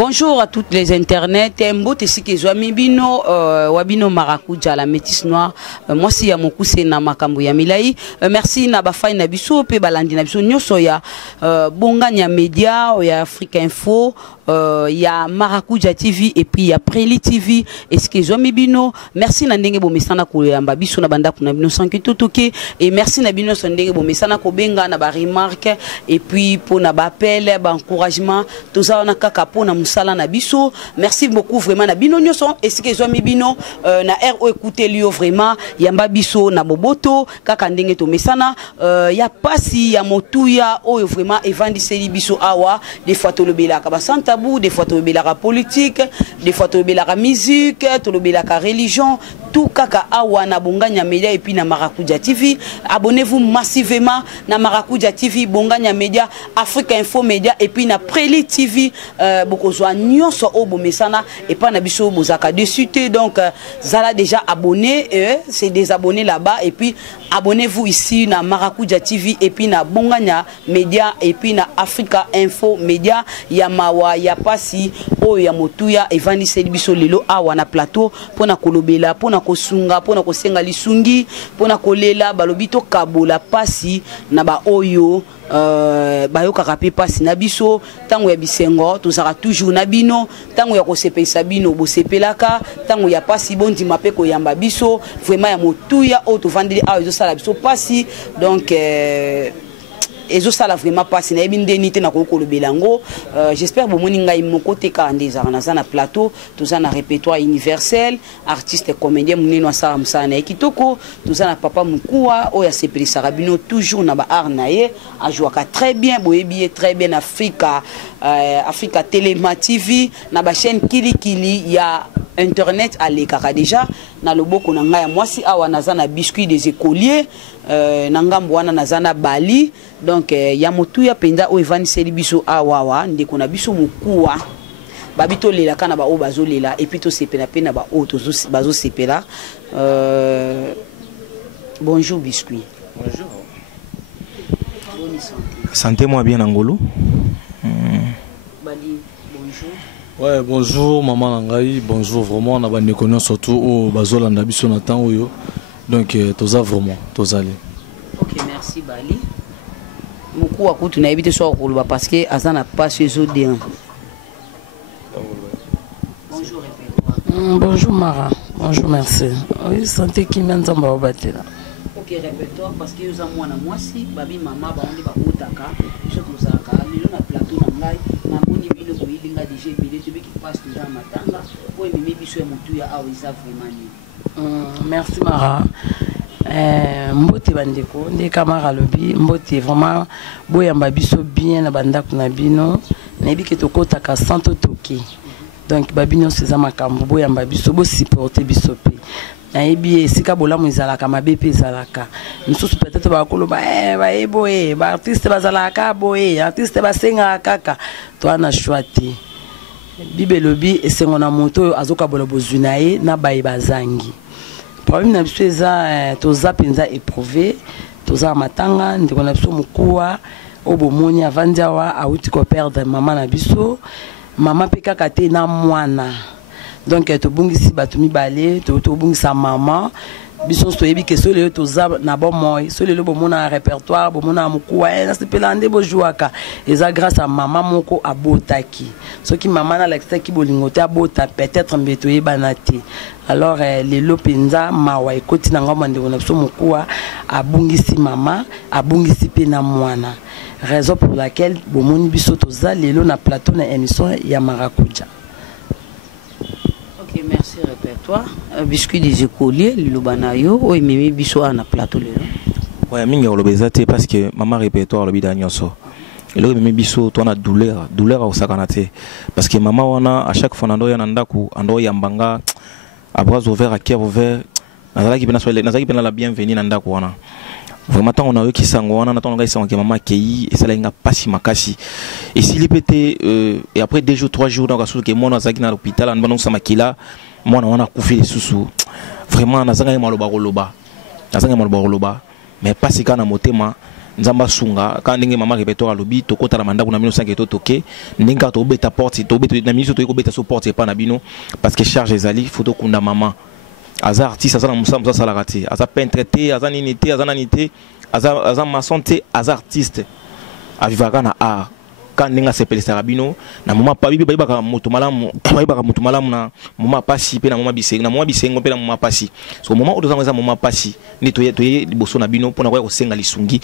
Bonjour à toutes les internets. Mbote siki zwami bino wabino marakuja la métisse noire. Moi si ya mokuse na makambo ya milai. Merci na bafai na biso pe balandi na biso nyoso ya bonganya media ya Africa Info. Ya Marakuja TV et puis ya Preli TV eske zwami bino. Merci na ndenge bo mesana ko yamba biso na banda kuna bino sankito toke et merci na bino ndenge bo mesana ko benga na ba remarque et puis pour na ba appel ba encouragement tout ça on a kaka pour na musala na biso. Merci beaucoup vraiment na bino nyoso eske zwami bino na RO écouter lio vraiment yamba biso na boboto kaka ndenge to mesana ya pasi ya motuya oyo vraiment evandiseli biso awa des fois to lobela ka ba santa des fois tu la politique, des fois tu la musique, tu la religion, tout kaka awa na bonganya media et puis na Marakuja TV. Abonnez-vous massivement na Marakuja TV, bonganya media, Africa Info Media et puis na Preli TV. Beaucoup soit nyonso obo mesana et pas na biso bozaka dessus donc zala déjà abonné, c'est des abonnés là-bas et puis abonnez-vous ici na Marakuja TV et puis na bonganya media et puis na Africa Info Media yamawa ya pasi o ya motuya evandiseli biso lelo awa na plateau pona kolobela pona kosunga pona kosenga lisungi pona kolela balobito kabola pasi na ba oyo bayoka kape pasi na biso tango ya bisengo tozaka toujours na bino tango ya kosepesa bino bosepelaka tango ya pasi bondi mape ko yamba biso vraiment ya motuya o to vandeli awa zo sala biso pasi donc et ça là vraiment pas si na ebindeni na kokolo belango j'espère bo moninga imoko te ka ndeza na plateau tout ça na répertoire universel artiste comédien muneno sa msana ekitoko tout ça na papa mukua o ya sepelisa rabino toujours na ba art naye a jouaka très bien boyebi très bien Africa Africa Telema TV na ba chaîne Kili ya internet alekaka déjà na loboko na ngai moi si awa nazana biscuit des écoliers na ngambo wana nazana Bali donc ya motuya penda o evaniseli biso awawa ndeko na biso mukua babito lela kana ba o bazolela et puis to sepela pena ba o tozo bazo sepela bonjour biscuit. Bonjour. Sentez-moi bien Angolo. Bali bonjour. Ouais, bonjour maman Nangai, bonjour vraiment on a ba nekonyo surtout au bazolanda biso na temps oyo. Donc toza vraiment tozali. OK, merci Bali. Moko akutu na ebite so koloba parce que azana pas chez Odéen. Bonjour répète-moi. Bonjour Mara. Bonjour merci. Oui, santé qui m'entend batela. OK, répète-toi parce que nous avons moi si babi maman ba on ba otaka, biso tozaka, lelo na plateau na ngai na moni bino ko ilinga DJ bile to be qui passe déjà matanga, o mimi biso ya mutu ya awiza vraiment ni. Merci Mara. Mbote bandeko ndeka Mara lobi mbote vraiment boyamba biso bien na bandako na bino na ebi ke tokotaka santo toki donc babino seza makambo boyamba biso bo supporter biso pe na ebi esika bolamu ezalaka mabe pe ezalaka misusu peut-être bakoloba ba eboye ba artiste bazalaka boye artiste basenga kaka to ana choiti bibelobi esengo na moto azoka bola bozunaye na bayi bazangi. Problème na biso eza toza penza éprouvé toza matanga ndeko na biso mukua obomoni avandi awa auti ko perdre maman na biso maman pe kaka te na mwana donc tobungisi bato mibale tobungisa maman biso toyebi ke so lelo toza na bon moy so lelo bomona répertoire bomona mukua na sepelande bojouaka eza grâce à maman moko abotaki soki maman na l'extaki bolingote abota peut-être mbeto yebana te. Alors lelo penza mawa ekoti na ngoma ndeko na biso mukua abungisi mama abungisi pe na mwana raison pour laquelle bomoni biso toza lelo na plateau na émission ya Marakuja. OK, merci répertoire biscuit des écoliers lubanayo o mimi biso na plateau lelo. Ouais, mingi olobezate parce que maman répertoire lobi da nyonso. Et là mimi biso to na douleur au sakanate parce que maman wana à chaque fois nando ya nandaku ando yambanga à bras ouverts à cœur ouvert nazaki pena la bienvenue nandaku wana. Vraiment tant on a eu qui sangwana na tant on a eu maman kei et ça la pasi makasi et s'il est pété et après 2 jours 3 jours dans kasu que moi nazaki na l'hôpital en banong samakila moi on a couvert les sous vraiment nazanga maloba mais pas si kana motema nzamba sunga quand ndenge mama répertoire lobi to kota la manda kuna bino sanke to toke ndenge to beta porte to beta na miso to ko beta so porte pas na bino parce que charge ezali photo kunda mama aza artiste aza na musa sala rati aza peintre te aza ninité aza nanité aza maçon te aza artiste avivaka na art quand ndenge sepele sarabino na mama pa bibi bayibaka moto malamu na mama pasi pe na mama bisengo pe na mama pasi so mama oto zanga za mama pasi ni to ye liboso na bino pona ko senga lisungi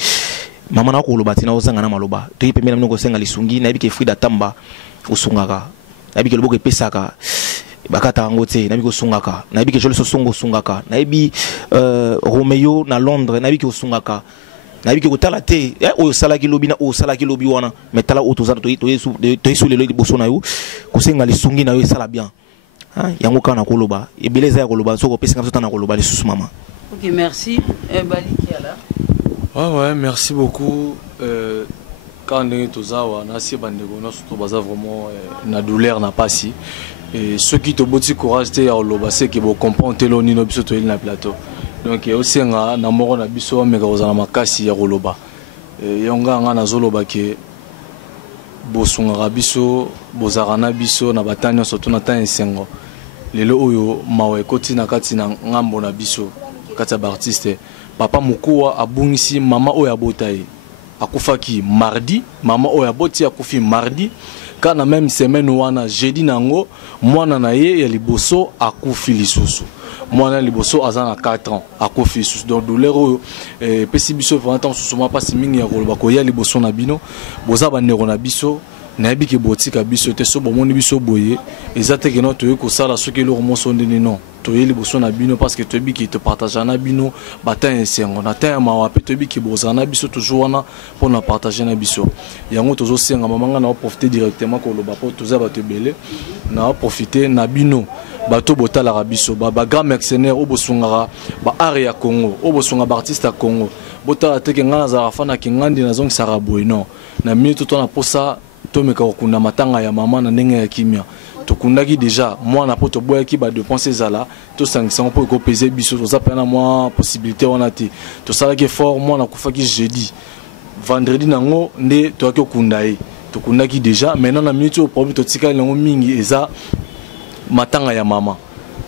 mama na ko lobati na ozanga na maloba to ye pe na ko senga lisungi na biki Frida Tamba usungaka na biki loboko pesaka bakata ngote na biki usungaka na biki jole so songo sungaka na bi Romeo na Londres na biki usungaka na biki kotala te oyo salaki lobi na o salaki lobi wana metala o tozana to yesu lelo liboso na yo kosenga lisungi na yo esala bien yango kana koloba ebeleza ya koloba soko pesa ngapso tana koloba lisusu mama. OK, merci. Balikiala. Ouais, merci beaucoup. Quand on est aux awa, on a si bandego, on a baza vraiment na douleur na pasi. Et ceux qui te boti courage te ya loba c'est que vous comprendre telo ni no biso to na plateau. Donc aussi nga na moro na biso meka ozana makasi ya koloba. Yonga nga na zoloba ke bosunga biso bozarana biso na batanya surtout na tan esengo. Lelo oyo mawe koti na kati na ngambo na biso kati ya artiste. Papa Mukuwa abungisi mama oyo abotaye akufaki mardi, mama oyo aboti akufi mardi, kana même semaine wana jeudi nango mwana na ye ya liboso akufi lisusu. Mwana liboso azana 4 ans akufi lisusu. Donc douleur oyo pesi biso vraiment susuma pasi mingi ya koloba ko ya liboso na bino boza bandeko na biso na yebi ke botika biso te so bomoni biso boye ezate ke no to ko sala soki lo moso ndeni non to yeli boso na bino parce que to yebi ki te partager na bino bata ensengo na ta ma pe to yebi ki bozana biso toujours wana pour na partager na biso yango tozo senga mamanga na profiter directement ko lo ba po toza ba te belé na profiter na bino bato botala biso ba grand mercenaire o bosungara ba area Congo o bosunga ba artiste à Congo botala te ke ngana za fana ki ngandi na zong saraboy non na minute to na posa tomeka okunda matanga ya mama na ndenge ya kimia tokundaki déjà moi na poto boya ki ba dépenser zala to sangisa po ko peser biso to zapena moi possibilité wana te to sala ke fort moi na kufaki jeudi vendredi nango nde to aki okunda e tokundaki déjà maintenant na minute au problème to tika lango mingi eza matanga ya mama.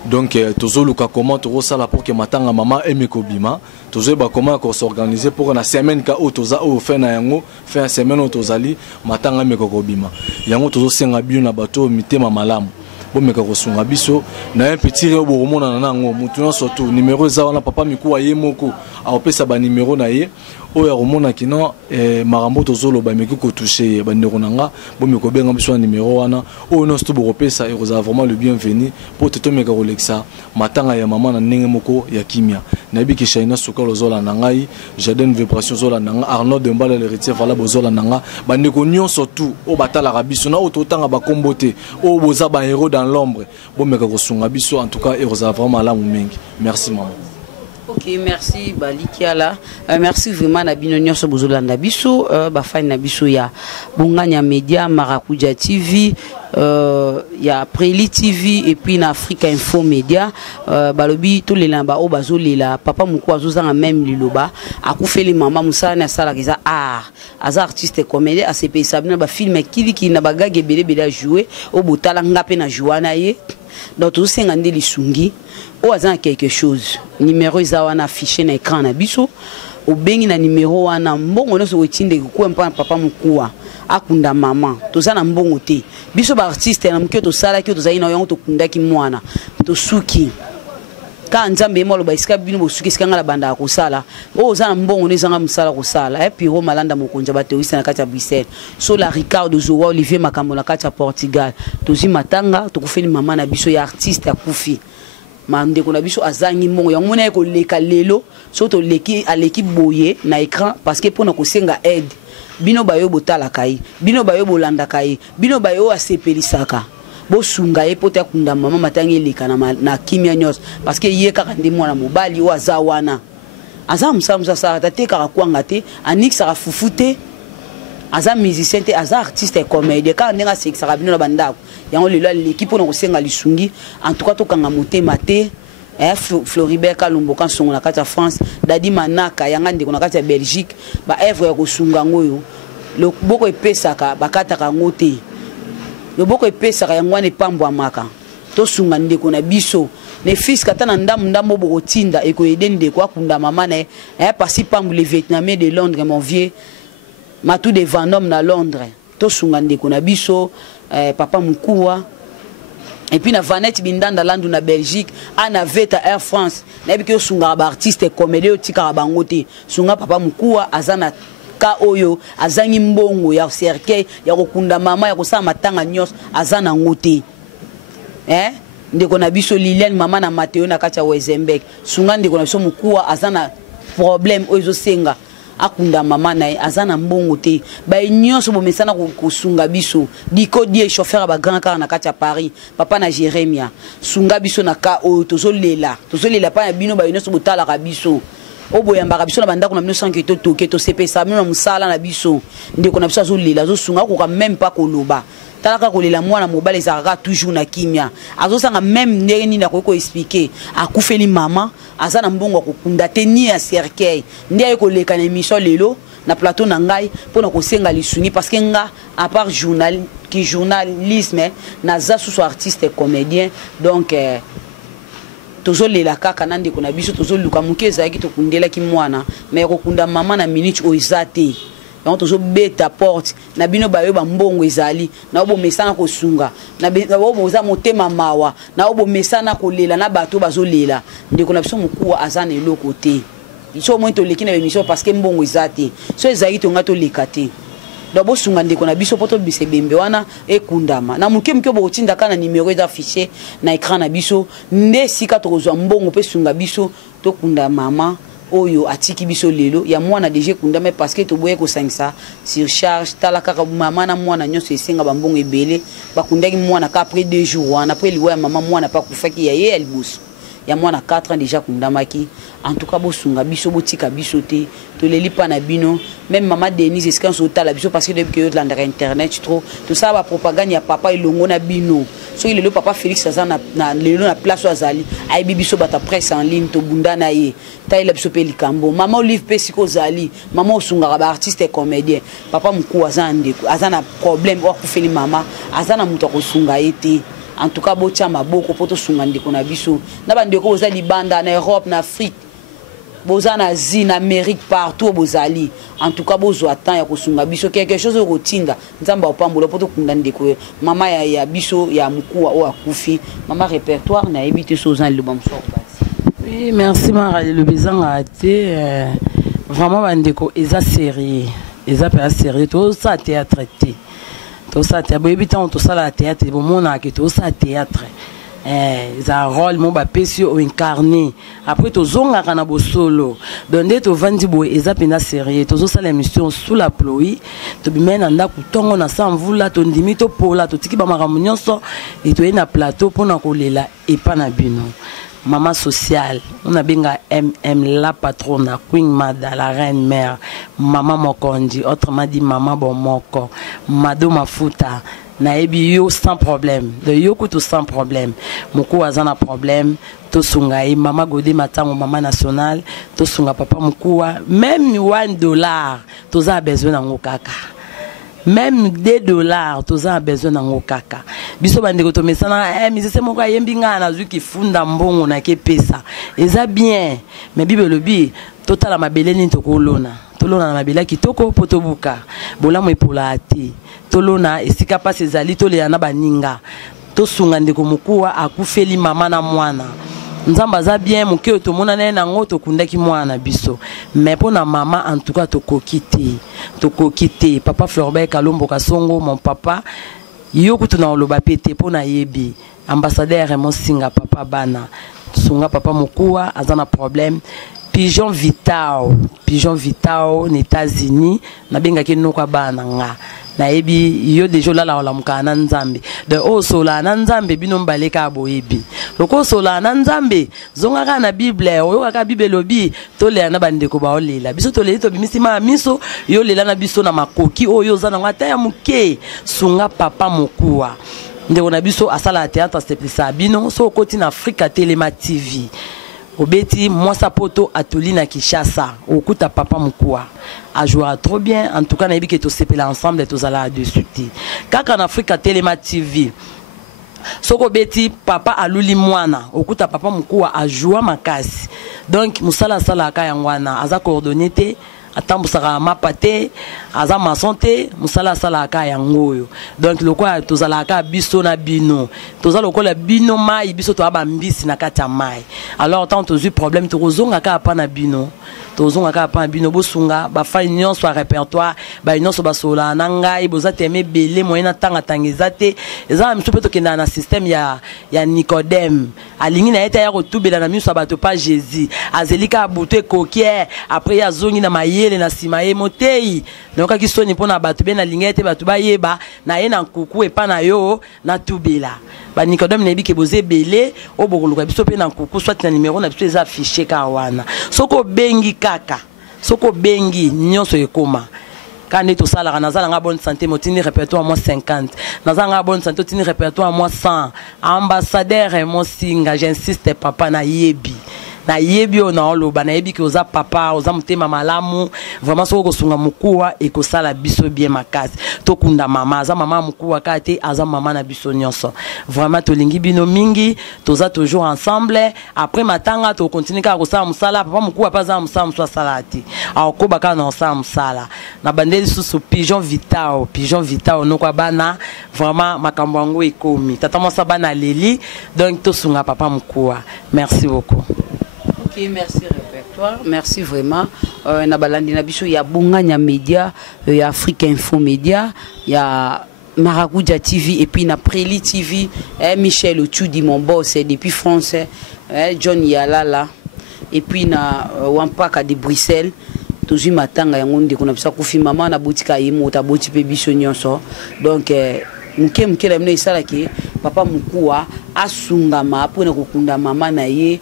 Donc tozoluka comment to sala pour que matanga mama emeko bima tozoba comment ko s'organiser pour na semaine ka o toza o fait na yango fait une semaine o tozali matanga emeko ko bima yango tozo senga bio na bato mitema malamu bo meka ko sunga biso na un petit rebo romona na ngo mutu na surtout numéro za wana papa Mikuwa ye moko a opesa ba numéro na ye o ya romona kino marambo tozolo ba meki ko toucher ba ndeko nanga bo meko benga biso numéro wana o no sto bo opesa et vous avez vraiment le bienvenu pour te meka ko lexa matanga ya mama na ndenge moko ya kimia na bi ki shaina sokolo zola nangai Jardin Vibration zola nanga Arnaud de Mbala l'héritier voilà bozola nanga ba ndeko nyon surtout o batala rabiso na o totanga ba kombote o boza ba héros dans l'ombre bo meka ko sunga biso en tout cas et vous avez vraiment la mingi. Merci maman. OK, merci Balikiala. Merci vraiment na bino nyonso bozolanda biso ba fan na biso ya Bonganya Media, Marakuja TV, ya Preli TV et puis na Africa Info Media balobi to lelamba o bazolela papa Mukuwa azozanga même liloba akufeli mama musana sala kiza aza artiste comédien a CP sabina ba film kili na bagage belebele a jouer o botala ngape na jouana ye donc tout ça ngandi lisungi o azana quelque chose numéro izawana affiché na écran na biso o bengi na numéro wana mbongo noso wetinde ko mpa papa Mukuwa akunda mama tozana mbongo te biso ba artiste na mke to sala ki to zaina yango to kundaki mwana to suki ka nzambe molo ba iska bino bo suki skanga la banda ko sala o zana mbongo ne zanga msala ko sala et puis ro malanda mokonja ba teoisa na kati ya Bruxelles so la Ricardo Zowa Olivier Makambo na kati ya Portugal tozi matanga to kufeli mama na biso ya artiste akufi mande ko na biso azangi mbongo yango na ko leka lelo so to leki aleki boye na écran parce que pona ko senga aide bino bayo botala kai bino bayo bolanda kai bino bayo asepelisaka bo sunga e pota kunda mama matangi leka na kimia nyos parce que ye kaka ndi mwana mobali o azawana aza musa sa tate kaka kwanga te anix sara fufute aza musicien te aza artiste comédien ka ndenga sexa bino na bandako yango lelo l'équipe na ko senga lisungi en tout cas to kanga motema te Floribert Kalumbo kan songo na kati ya France dadi manaka yanga ndeko na kati ya Belgique ba œuvre ya kosunga ngoyo le boko epesaka bakataka ngote le boko epesaka yango wana epambwamaka tosunga ndeko na biso ne fils kata na ndambo boko tinda ekoyede ndeko akunda mama na pasi pambu le Vietnamien de Londres mon vieux Matou de Vendôme na Londres tosunga ndeko na biso papa Mukuwa et puis na Vanette Bindanda landu na Belgique ana veta Air France na biki sunga ba artiste comédie otika bangote sunga papa Mukuwa azana ka oyo azangi mbongo ya cercueil ya kokunda mama ya kosala matanga nyos azana ngote ndeko na biso Liliane mama na Mateo na kacha Wezembek sunga ndeko na biso Mukuwa azana problème oyo senga akunda mama na azana mbongo te ba nyonso bo mesana ko sunga biso diko die chauffeur ba grand car na kacha Paris papa na Jeremia sunga biso na ka oyo tozolela pa ya bino ba nyonso botala ka biso oboyamba ka biso na bandako na 1900 to toke to sepesa mino na musala na biso ndeko na biso azolela azosunga ko même pas koloba talaka kolela mwana mobali ezaka toujours na kimia azosanga même ndenge nini akoko expliquer akufeli mama azana mbongo kokunda te ni ya cercueil ndi ayo koleka na émission lelo na plateau na ngai pona kosenga lisungi parce que nga à part journalisme naza sous artiste et comédien donc tozolela kaka na ndeko na biso tozoluka mukeza yaki tokundela ki mwana mais kokunda mama na minute oizate donc tozo beta porte na bino bayo ba mbongo ezali na obo mesana kosunga na obo za motema mawa na obo mesana kolela na bato bazolela ndeko na biso Mukuwa azana eloko te iso mo to leki na émission parce que mbongo ezate so ezali to ngato lekate donc bo sunga ndeko na biso poto bise bembe wana ekundama na muke bo tinda kana numéro d'affiché na écran na biso nde sika to kozwa mbongo pe sunga biso to kunda mama oyo atiki biso lelo ya mwana déjà kunda mais parce que to boye ko sangisa surcharge tala kaka mama na mwana nyonso esenga bambongo ebele bakundaki mwana ka après 2 jours wana après liwa ya mama mwana pa kufaki ya ye alibusu ya mwana 4 ans déjà kundamaki en tout cas bo sunga biso botika biso te to leli pa na bino même maman Denise eskan so tala biso parce que depuis que yo landera internet trop tout ça ba propagande ya papa ilongo na bino so ile le papa Félix azana na lelo na place azali ay bibiso bata presse en ligne to bundana ye ta ile biso pe likambo maman Olive Pesiko zali maman osunga ba artiste et comédien papa Mukuwa azana problème wa kufeli mama azana muto ko sunga ete en tout cas botia maboko poto sunga ndeko na biso na bandeko boza libanda na Europe na Afrique boza na Asie na Amérique partout bozali en tout cas bozo attend ya kosunga biso quelque chose rotinda nzamba opambola poto kunda ndeko mama ya biso ya Mukuwa o akufi mama répertoire na ebité sozan le bamso oui merci mara le bizanga te vraiment bandeko eza sérieux eza pas sérieux tout ça théâtre te tout ça théâtre boyebita on tout ça la théâtre bon mona que tout ça théâtre ça rôle mon bapesi o incarné après to zonga kana bo solo donde to vandi bo eza pena sérieux to zo sala émission sous la pluie to bimena nda kutongo na samvula to ndimi to pola to tiki ba maramu nyonso et to ena plateau pona kolela et pas na bino maman sociale on a benga la patronne Queen Mada la reine mère maman Mokondi autrement dit maman Bomoko Mado Mafuta na ebi yo sans problème de yo kutu sans problème Mukuwa azana problème to sunga e mama Godé matango maman nationale to sunga papa Mukuwa même $1 to za besoin na ngokaka même $2 to za besoin na ngokaka biso bandeko to mesana misese moko ayembi nga na zuki funda mbongo na ke pesa eza bien mais bibelobi totala mabele ni to kolona tolona na mabela kitoko potobuka bolamo epola ati tolona esika pasi ezali tolela na baninga tosunga ndeko Mukuwa akufeli mama na mwana nzamba za bien moke to mona na ngo to kundaki mwana biso mais pona mama en tout cas to kokite papa Floribert Kalumbo Kasongo mon papa yo kutuna oloba pete pona yebi ambassadeur Raymond Singa papa bana sunga papa Mukuwa azana problème Pigeon Vitao aux États-Unis na benga ke nokwa bana nga na ebi yo dejo la la mukana nzambe de o sola na nzambe bino mbaleka boyebi loko sola na nzambe zonga ka na bible o yo ka bible lobi to le na bandeko ba olela biso to le to bimisima miso yo lela na biso na makoki o yo zana ngata ya muke sunga papa Mukuwa ndeko na biso asala théâtre sepelisa bino so okoti na Africa Telema TV obeti mwasa poto atoli na Kinshasa okuta papa mukua a joué trop bien en tout cas na yebi ke to sepela ensemble tozala dessus kaka na Africa Telema TV soko beti papa aluli mwana okuta papa mukua a joué makasi donc musala sala ka yangwana aza coordonné te atambusaka mapa te aza maçon te musala asalaka yango oyo donc lokola tozalaka biso na bino toza lokola bino mai biso toya bambisi na kati ya mai alors tant tozwi problème tokozongaka apa na bino tozongaka apa na bino bosunga bafali nyonso ya répertoire nyonso basola na ngai boza teme ebele moyen na tanga eza te eza na miso mpe tokendaka na système ya Nicodème alingi na ye te ya kotubela na miso ya bato pa Jésus azelika abutu ekoki après azongi na mayele na nsima ye motei nayokaki soni mpona bato be nalingi ete bato bayeba na ye na nkuku epa na yo natubela banicodème nayebi ke boza ebele oyo bokoluka biso mpe na nkuku swati na nimero na biso eza afishe ka wana soki obengi kaka soki obengi nyonso ekoma quand on est salaire, nous avons bonne santé, nous avons répertoire moi 50. Nous avons bonne santé, nous avons répertoire moi 100. Ambassadeur et moi singa, j'insiste papa na yebi. Na yebi on a oloba na yebi ki oza papa oza mutema malamu vraiment soko kosunga mukuwa e ko sala biso bien makasi to kunda mama aza mama mukuwa kate aza mama na biso nyonso vraiment to lingi bino mingi toza toujours ensemble après matanga to continue ka ko sala musala papa mukuwa pa za musala musala salati ako baka na sala musala na bandeli susu pigeon vitao no kwa bana vraiment makambo yango ekomi tata mosa bana leli donc to sunga papa mukuwa merci beaucoup. Merci répertoire, merci vraiment. Na balandi na biso ya Bonganya Média, ya Afrique Info Média, ya Maracuja TV et puis na Preli TV, Michel Ochudi mon boss depuis France, John Yalala et puis na Wampaka de Bruxelles. Toujours matanga yango ndeko na biso kufi mama na botika yimo ta boti pe biso nyonso. Donc muke la mne isala ki papa mukuwa asungama pona kokunda mama na ye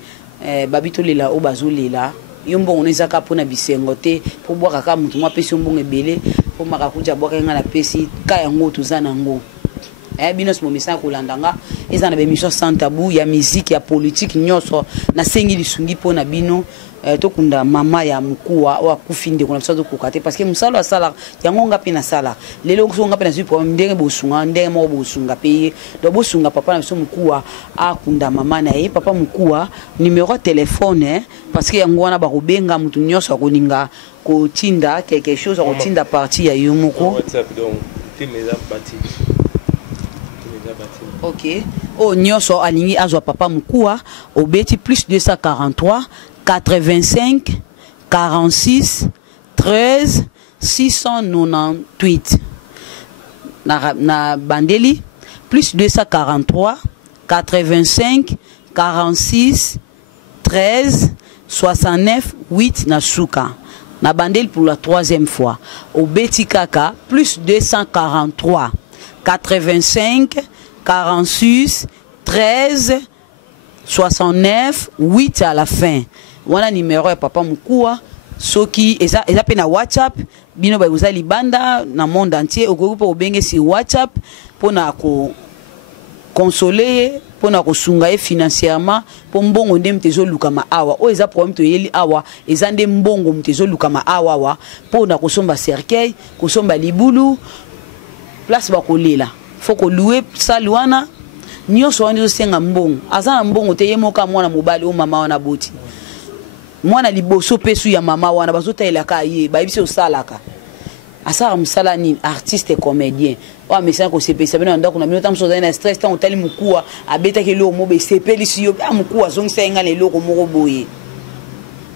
babito lela o bazolela yombo oneza ka pona bisengo te po boka ka mutu mwa pesi mbongo ebele po makakuja boka ngana pesi ka yango tuzana ngo binos mo misa ko landanga eza na be mission sans tabou ya musique ya politique nyonso na sengi lisungi pona bino tokunda mama ya mukuwa wa kufinde kuna biso kokate parce que musalo asala yango ngapi na sala lelo ko ngapi na zui problème ndenge bosunga ndenge mo bosunga paye do bosunga papa na biso mukuwa akunda mama na ye papa mukuwa numéro de téléphone parce que yango wana ba kobenga mutu nyonso akoninga ko tinda quelque chose ko tinda partie ya yomoko WhatsApp donc timeza bati. OK o nyonso alingi azwa papa mukuwa obeti plus 243 85 46 13 698 na bandeli plus 243 85 46 13 69 8 na suka na bandeli pour la troisième fois au beti kaka plus 243 85 46 13 69 8 à la fin. Wana numéro ya papa mukuwa soki eza pe na WhatsApp bino ba uzali banda na monde entier okoki po obenge si WhatsApp pona ko consoler pona ko sunga e financièrement po mbongo ndem tezo lukama awa o eza problème to yeli awa eza ndem mbongo mtezo lukama awa pona ko somba cercueil ko somba libulu place ba ko lela faut ko louer salwana nyonso wana senga mbongo azana mbongo te yemoka mwana mobali o mama wana boti mwana liboso pesu ya mama wana bazota elaka ye bayibisi osalaka asara musala ni artiste comédien wa message ko sepesa bino ndako na bino tamso na stress tant otali mukuwa abeta ke lo mobe sepeli siyo mukuwa zongisa enga le loko moko boye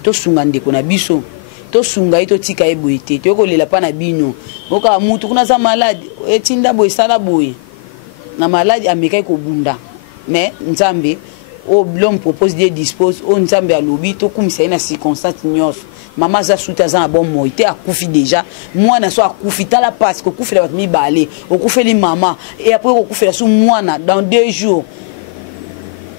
to sunga ndeko na biso to sunga ito tika eboite to ko lela pa na bino oka mutu kuna za malade etinda boye sala boye na malade amekai ko bunda mais nzambe o l'homme propose de dispose on nzambe a lobi to kumisa ina circonstance nyos mama za suta za bon moite akufi déjà mwana so akufi tala parce que kufi la mi balé o kufeli mama et après ko kufi la su mwana dans 2 jours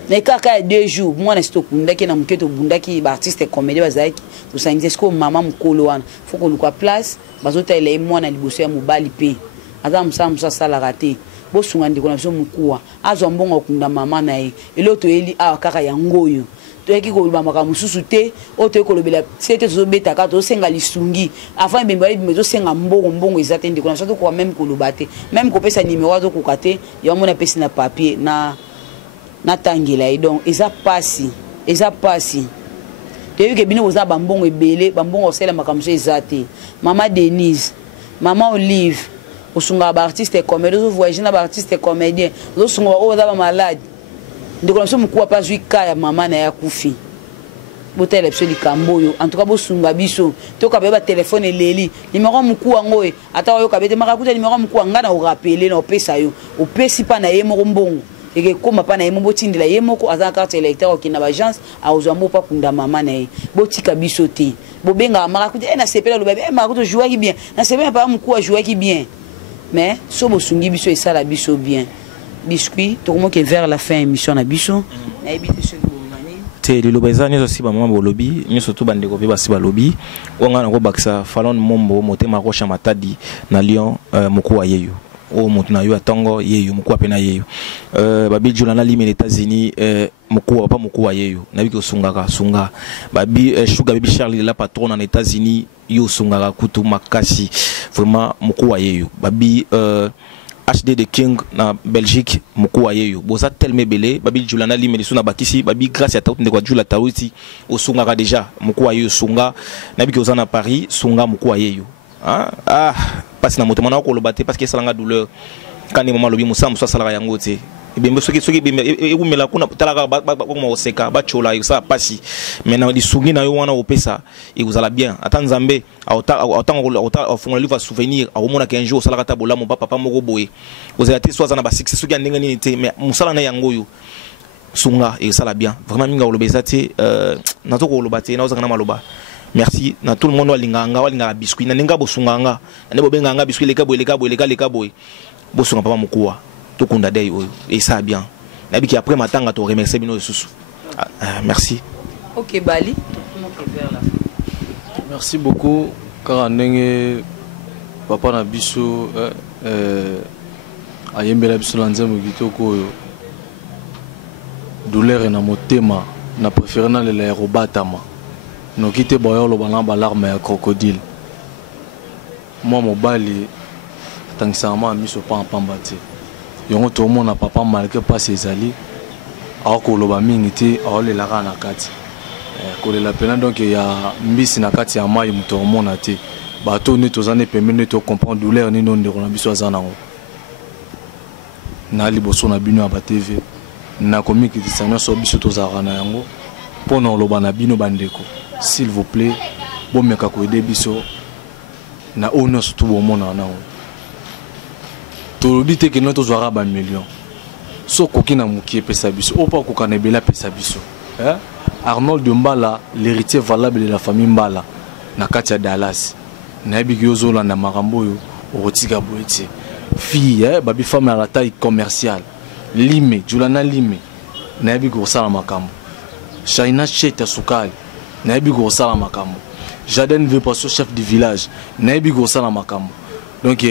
mais kaka 2 jours mwana sto kundaki na mketo bundaki ba artiste comédie bazaki to sangise ko mama mkolo wana faut ko lukwa place bazota ile mwana liboso ya mobali pe aza musa sala raté bosunga ndeko na biso mukuwa azwa mbongo kunda mama na ye elo toyeli awa kaka yango oyo toyeki koloba makambo mosusu te oyo toyeki kolobela se te tozobetaka tozosenga lisungi avant ebembe bayebime tosenga mbongo eza te ndeko na biso tokoka meme koloba te meme kopesa nimero azokoka te yango mona apesi na papier na tangela ye donc eza pasi toyebi ke bino boza bambongo ebele bambongo osala makambo so eza te mama Denise mama Olive osunga baartiste comédien ozovoyage na baartiste comédien ozosunga oyo baza bamalade ndeko na biso mokuwa mpe azwi ka ya mama na ye akufi botala biso likambo oyo en tout cas bosunga biso toyoka be batelefone eleli nimero mokuwa yango oyo ata oyoka be te makakuta nimero mokuwa nga na orapele na opesa yo opesi mpa na ye moko mbongo ekekoma mpa na ye mo botindela ye moko aza na carte électeur okende na baagence aozwa mbo mpa kunda mama na ye botika biso te bobengaka makakuta nasepela loba makakuta ojouaki bien nasepela mpa mokuwa ajouaki bien mais so bosungi biso esala biso bien biscuit tokomoke vers la fin émission na biso nayebi te soki bomani te liloba eza nyonso si bamama bolobi nyonso tu bandeko mpe basi balobi oyo ngai nakobakisa Fallon Mombo motema akosha matadi na Lyon mokuwa yeyo oyo moto na yo atongo yeyo mokuwa mpe na yeyo babi jula na lime na États-Unis mokuwa pa mokuwa yeyo nabiki osungaka sunga babi Sugar Baby Charlie la patron na États-Unis yo osungaka kutu makasi vraiment mokuwa yeyo babi HD de King na Belgique mokuwa yeyo boza tellement belé babi julana lime liso na bakisi babi grâce à tauti ndeko jula tauti osungaka déjà mokuwa yeyo sunga nabiki oza na Paris sunga mokuwa yeyo parce na moto mana ko lobate parce que ça langa douleur quand ni mama lobi musamu so sala yango te bembe soki bembe ekumela kuna talaka ba oseka ba chola ça pasi maintenant lisungi na yo wana opesa ekuzala bien ata nzambe autant fongola livre souvenir aomona qu'un jour sala kata bola mo papa moko boye ozala te so na ba succès soki ndenge ni te mais musala na yango yo sunga et ça la bien vraiment minga olobesa te nazo ko lobate na ozanga na maloba merci na tout le monde walinga biscuit na ninga bosunganga na bobenganga biscuit leka boy bosunga papa mokuwa to kunda dei oyo et ça bien nabiki après matanga to remercier bino susu merci OK Bali merci beaucoup car ndenge papa na biso ayembela biso la nzembo kitoko oyo douleur na motema na préféré na le aérobatama noki te boyolo bana balarme ya crocodile moi mobali tangisa ma miso pa pamba te yongo to mona papa malgré pas ses alliés akoloba mingi te aolelaka na kati kolela pena donc ya mbisi na kati ya mai muto mona te bato ne tozane pemene to comprendre douleur ni non ndeko na biso azanango na liboso na bino ba TV na komiki disanya so biso tozara na yango pona oloba na bino bandeko s'il vous plaît bon meka ko aider biso na ono surtout bon mona na to bité que notre zoara ba million so kokina mukie pesa biso o pa kokana bela pesa biso Arnold Mbala l'héritier valable de la famille Mbala na kati ya Dallas na biki yozola na makambo yo otika boeti fille babi femme à la taille commerciale lime julana lime na biki osala makambo Shaina Cheta Sukali na biki osala makambo Jaden veut passer chef du village na biki osala makambo donc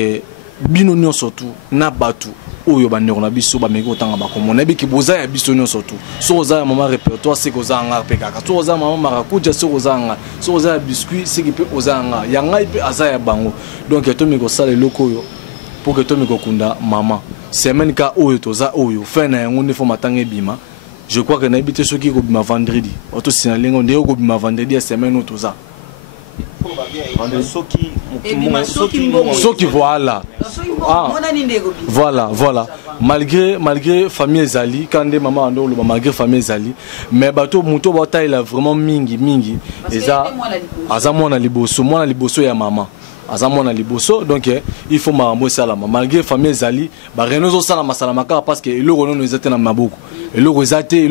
bino nyo surtout na batu oyo bandeko na biso ba meko tanga ba komona biki boza ya biso nyo surtout so oza ya mama répertoire c'est koza nga pekaka so oza mama marakuja so oza nga so oza ya biscuit c'est qui peut oza nga ya ngai pe aza ya bango donc to meko sala loko yo pour que to meko kunda mama semaine ka oyo toza oyo fin na yango ne fo matanga bima je crois que na bité soki ko bima vendredi auto sinalengo ndeko ko bima vendredi ya semaine o toza Soki voilà. Voilà. Malgré famille Zali, quand des mamans ando malgré famille Zali, mais bateau muto bata il a vraiment mingi. Eza azamona liboso ya maman. Azamona liboso donc il faut mambo salama malgré famille Zali, ba renozo salama salamaka parce que le rono nous était na maboko. Et le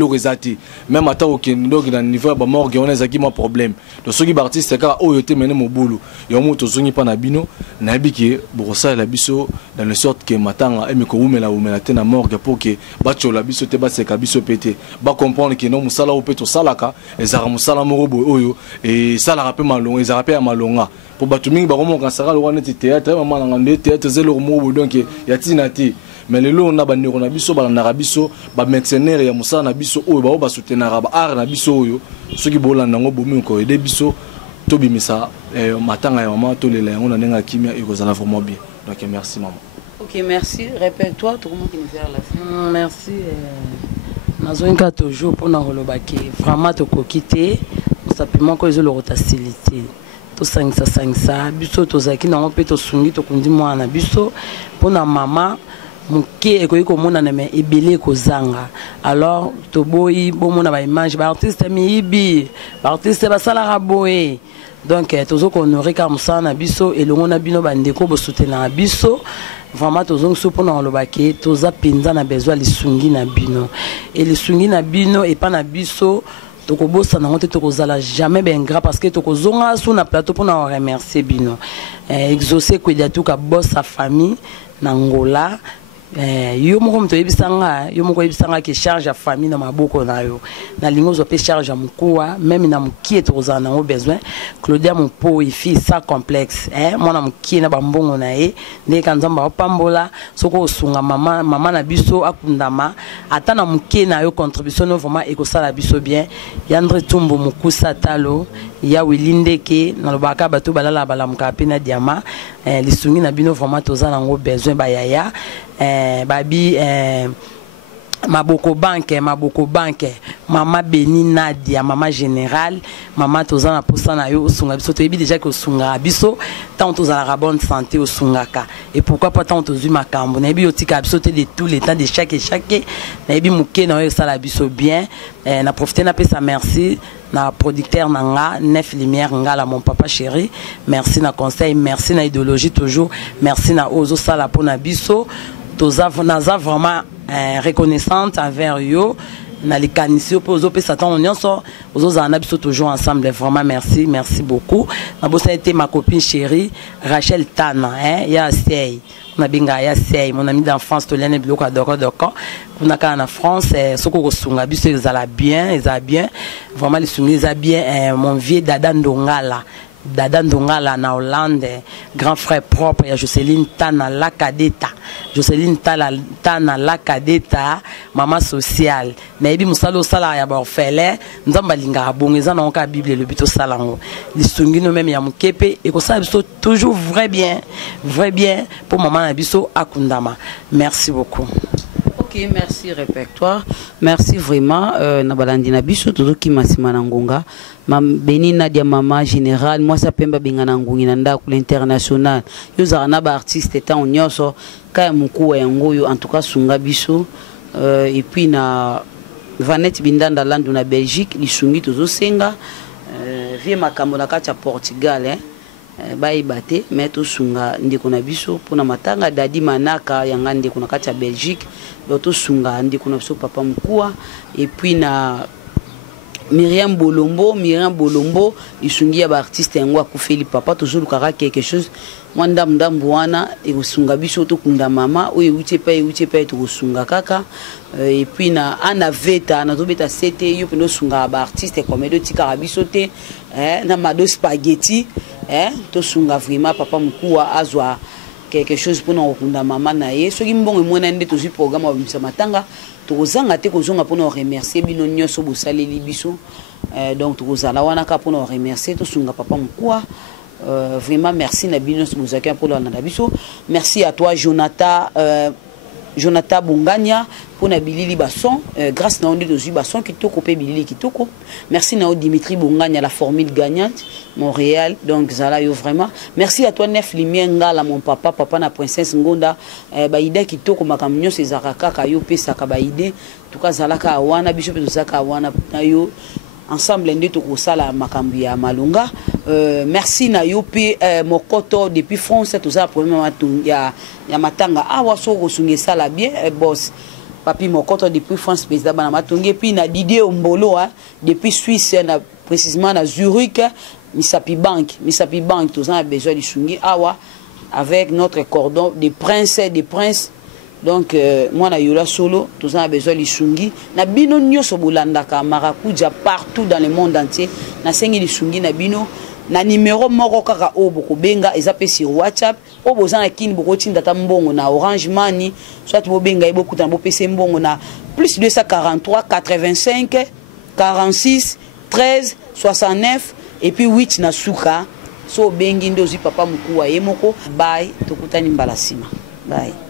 rezati même ata okendo dans niveau ba morgue on a zaki ma problème donc ceux qui artiste ka oyo te mené mobulu yo moto zungi pa na bino na biki brosa la biso dans le sorte que matanga emiko umela te na morgue pour que bacho la biso te ba seka biso pété ba comprendre que non musala ou peto salaka ezara musala morobo oyo et sala rappel malonga ezara pe malonga pour batu mingi ba komo kansara le wana théâtre maman ngande théâtre zelo morobo donc ya tinati mais lelo on a bandeko na biso balandaka biso ba mercenaire ya musala na biso oyo ba soutenaka ba art na biso oyo soki bolanda ngo bomi ko aider biso to bimisa matanga ya maman to lela yango na ndenga kimia ekozala vraiment bien. Donc merci maman. OK, merci. Répète-toi tout le monde qui nous fait à la fin. Merci. Nazoinga toujours pour na holobaki vraiment to kokité simplement ko ezolo rotastilité. To sangisa biso to zaki na on peut to sungi to kundi mwana biso pour na maman muke ekoyi komona na me ebele kozanga. Alors to boyi bomona ba image ba artiste miyibi ba artiste basala raboé. Donc tozo ko honorer comme ça na biso et longo na bino bandeko bo soutenir biso. Vraiment tozong sopo na lobaki toza penza na besoin lisungi na bino et lisungi na bino et pas na biso tokobosa na ngote tokozala jamais ben gras parce que tokozonga sous na plateau pour na remercier bino exaucer kwediatu ka boss sa famille na Angola. Yo moko mto yebisanga ki charge ya famille na maboko na yo na lingo zo pe charge ya mukua même na mukie tokozana na besoin Claudia Mpo ifi sa complexe mwana mukie na bambongo na ye ndeka nzamba opambola soko osunga mama na biso akundama ata na mukie na yo contribution no vraiment ekosala biso bien Yandre Tumbo Mukusa Talo ya Wilindeke na lobaka bato balala balamuka pe na diama lisungi na bino vraiment tozana ngo besoin ba yaya babi Maboko Banque Mama Beni Nadia Mama Général Mama Tozana Posana yo sunga biso to yebi déjà que sunga biso tant tozala la bonne santé au sungaka et pourquoi pas tant tozu makambo na yebi otika biso te de tous les temps de chaque na yebi muke na yo sala biso bien na profiter na pesa merci na producteur nanga 9 lumière ngala mon papa chéri merci na conseil merci na idéologie toujours merci na ozo sala pona biso toza vraiment reconnaissante envers yo na les canisio pour ozo pe satan on nyonso ozo za na biso toujours ensemble vraiment merci beaucoup na bossa été ma copine chérie Rachel Tana ya sei na binga ya sei mon ami d'enfance to lene biloko adoko kuna kana France soko ko sunga biso ezala bien vraiment les sunga ezala bien mon vieux Dada Ndongala na Hollande grand frère propre ya Jocelyne Tana la cadeta Tana la cadeta maman sociale na yebi musalo sala ya borfele nzamba linga bongeza na ka bible le bito salango lisungi no même ya mukepe et ko sa biso toujours vrai bien pour maman na biso akundama. Merci beaucoup. OK, merci répertoire. Merci vraiment na balandi na biso todo ki masima na ngonga. Beni Nadia Mama Général moi ça pemba bengana ngungi na ndako l'international. Yo za na ba artiste étant onyoso kaya mukuwa yango yo en tout cas sunga biso et puis na Vanette Bindanda landu na Belgique lisungi tozo senga vie makambo na kati ya Portugal bayi bate mais to sunga ndeko na biso pona matanga Dadi Manaka yanga ndeko na kati ya Belgique to sunga ndeko na biso papa mkuwa et puis na Myriam Bolombo isungi ya ba artiste yango akufeli papa toujours lukaka quelque chose mwanda mdambu wana ekosunga biso to kunda mama oyo uche pa to kosunga kaka et puis na ana veta na tobeta sete yo peno sunga ba artiste comme do tika biso te na mado spaghetti to sunga vraiment papa mkuwa azwa quelque chose pour nous kunda mama na ye soki mbongo mwana nde tozi programme wa bimisa matanga tokozanga te kozonga pour nous remercier bino nyonso bosaleli biso donc tokozala wana ka pour nous remercier to sunga papa mkuwa vraiment merci na bino muzaka pour la na biso. Merci à toi Jonathan Bongania pour na bilili basson grâce na onde dozu basson kitoko pe bilili kitoko. Merci na Dimitri Bongania la formule gagnante Montréal donc zala yo vraiment. Merci à toi Nef Limienga la mon papa na princesse Ngonda baide kitoko makamnyo sezaka kaka yo pesa ka baide tout cas zala ka wana biso pe zaka wana na yo ensemble nde to kosala makambo ya malunga. Merci na yo pe mokoto depuis France tout ça premier ya matanga awa so kosunge sala bien boss papi mokoto depuis France président bana matunge puis na Didier Ombolo depuis Suisse na précisément na Zurich Misapi Bank tout ça a besoin de sungi awa avec notre cordon des princes donc moi na yola solo tout ça a besoin de sungi na bino nyoso bolandaka marakuja partout dans le monde entier na sengi de sungi na bino na numéro moko kaka o boko benga ezape sur WhatsApp o bozana kini boko tinda ta mbongo na Orange Money soit bo benga e bokuta bo pese mbongo na plus 243 85 46 13 69 et puis 8 na suka so bengi ndozi papa mukua yemoko bye tokutani mbala sima bye.